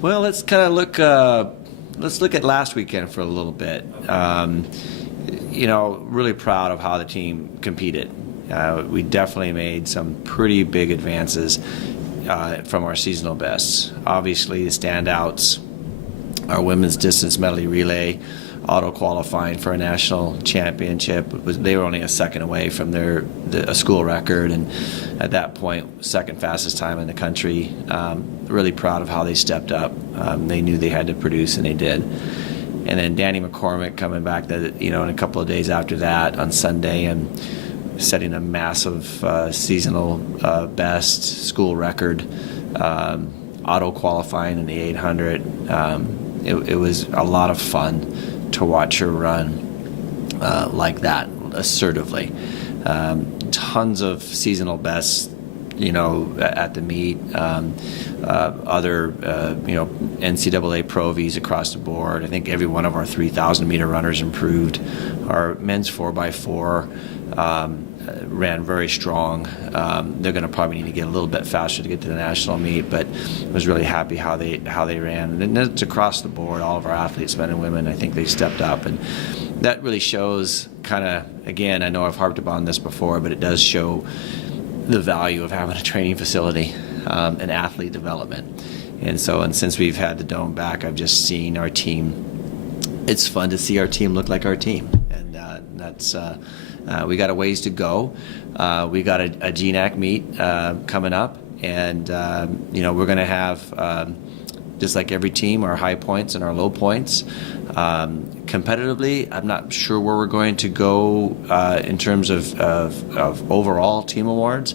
Well, let's kind of look. Let's look at last weekend for a little bit. Really proud of how the team competed. We definitely made some pretty big advances from our seasonal bests. Obviously, the standouts, our women's distance medley relay, auto qualifying for a national championship. They were only a second away from a school record, and at that point, second fastest time in the country. Really proud of how they stepped up. They knew they had to produce, and they did. And then Danny McCormick coming back, in a couple of days after that on Sunday and setting a massive seasonal best school record, auto qualifying in the 800. It was a lot of fun to watch her run like that, assertively. Tons of seasonal bests, at the meet. Other, NCAA Pro Vs across the board. I think every one of our 3,000 meter runners improved. Our men's 4x4 ran very strong. They're going to probably need to get a little bit faster to get to the national meet, but I was really happy how they ran. And it's across the board. All of our athletes, men and women, I think they stepped up, and that really shows again, I know I've harped upon this before, but it does show the value of having a training facility and athlete development. And since we've had the Dome back, I've just seen our team. It's fun to see our team look like our team, and that's we got a ways to go. We got a GNAC meet coming up, and we're going to have just like every team, our high points and our low points. Competitively, I'm not sure where we're going to go in terms of overall team awards,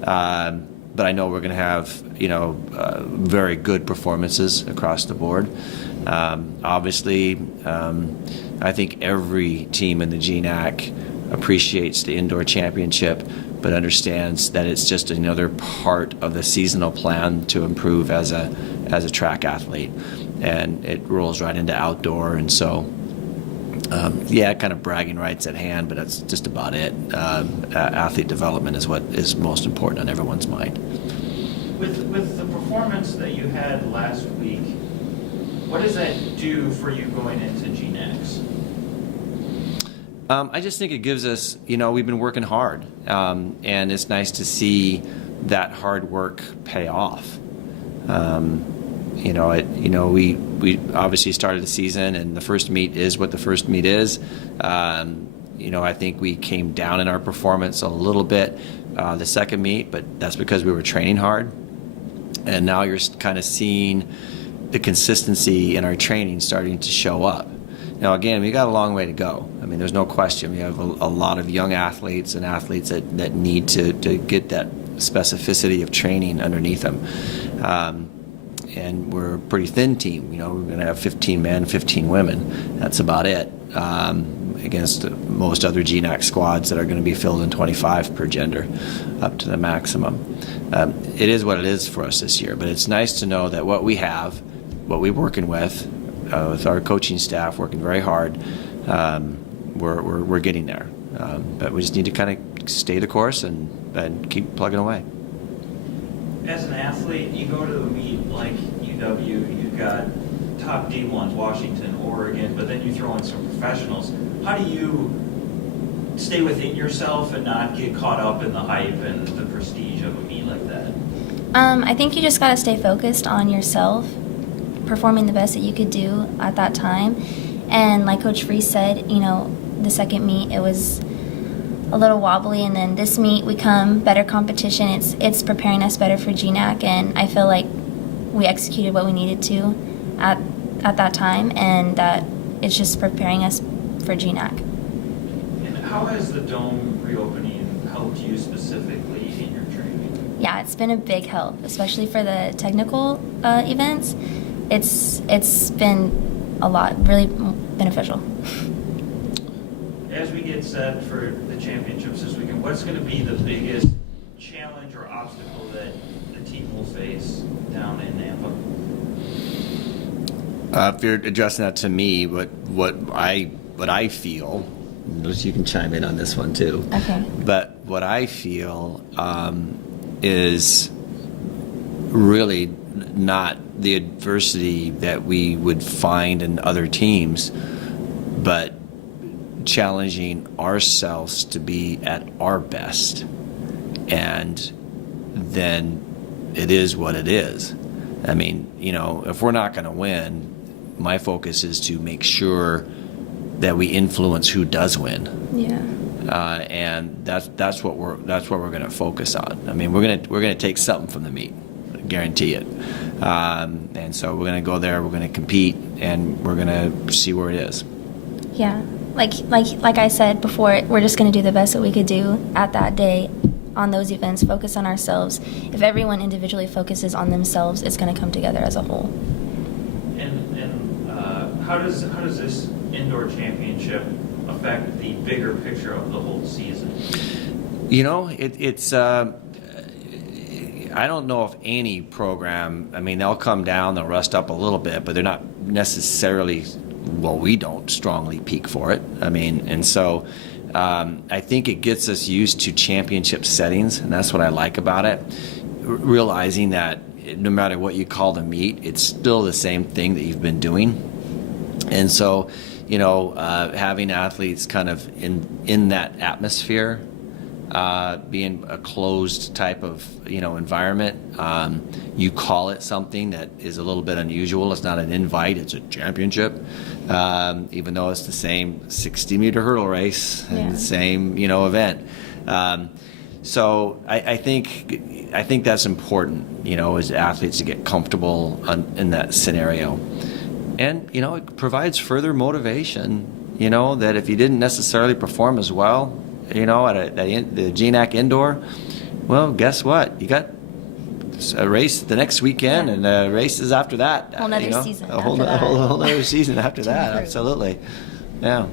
but I know we're going to have very good performances across the board. Obviously, I think every team in the GNAC appreciates the Indoor Championship, but understands that it's just another part of the seasonal plan to improve as a track athlete, and it rolls right into outdoor. And so, kind of bragging rights at hand, but that's just about it. Athlete development is what is most important on everyone's mind. With the performance that you had last week, what does that do for you going into GNACs? I just think it gives us, we've been working hard, and it's nice to see that hard work pay off. We obviously started the season, and the first meet is what the first meet is. I think we came down in our performance a little bit the second meet, but that's because we were training hard. And now you're kind of seeing the consistency in our training starting to show up. Now, again, we got a long way to go. I mean, there's no question. We have a lot of young athletes and athletes that need to get that specificity of training underneath them. And we're a pretty thin team. We're going to have 15 men, 15 women. That's about it, against most other GNAC squads that are going to be filled in 25 per gender, up to the maximum. It is what it is for us this year, but it's nice to know that what we have, what we're working with our coaching staff, working very hard, we're getting there. But we just need to kind of stay the course and keep plugging away. As an athlete, you go to a meet like UW, you've got top D1s, Washington, Oregon, but then you throw in some professionals. How do you stay within yourself and not get caught up in the hype and the prestige of a meet like that? I think you just got to stay focused on yourself, performing the best that you could do at that time. And like Coach Freese said, the second meet, it was a little wobbly, and then this meet we come better competition. It's preparing us better for GNAC, and I feel like we executed what we needed to at that time, and that it's just preparing us for GNAC. And how has the Dome reopening helped you specifically in your training? Yeah, it's been a big help, especially for the technical events. It's been a lot, really beneficial. As we get set for the championships this weekend, what's going to be the biggest challenge or obstacle that the team will face down in Nampa? If you're addressing that to me, what I feel, you can chime in on this one too. Okay. But what I feel is really not the adversity that we would find in other teams, but challenging ourselves to be at our best. And then it is what it is. I mean, if we're not going to win, my focus is to make sure that we influence who does win. Yeah. And that's what we're going to focus on. I mean, we're going to take something from the meet, guarantee it. And so we're going to go there, we're going to compete, and we're going to see where it is. Yeah. Like I said before, we're just going to do the best that we could do at that day on those events, focus on ourselves. If everyone individually focuses on themselves, it's going to come together as a whole. And how does this indoor championship affect the bigger picture of the whole season? It's I don't know if any program, I mean, they'll come down, they'll rust up a little bit, but they're not necessarily, well, we don't strongly peak for it. I mean, and so I think it gets us used to championship settings, and that's what I like about it, realizing that no matter what you call the meet, it's still the same thing that you've been doing. And so, having athletes kind of in that atmosphere, being a closed type of environment, you call it something that is a little bit unusual. It's not an invite; it's a championship. Even though it's the same 60-meter hurdle race and the same event. So I think that's important, as athletes to get comfortable in that scenario. And, it provides further motivation, that if you didn't necessarily perform as well, at the GNAC Indoor, well, guess what? You got a race the next weekend and races after that. Whole nother season a whole other season after that, absolutely. Yeah.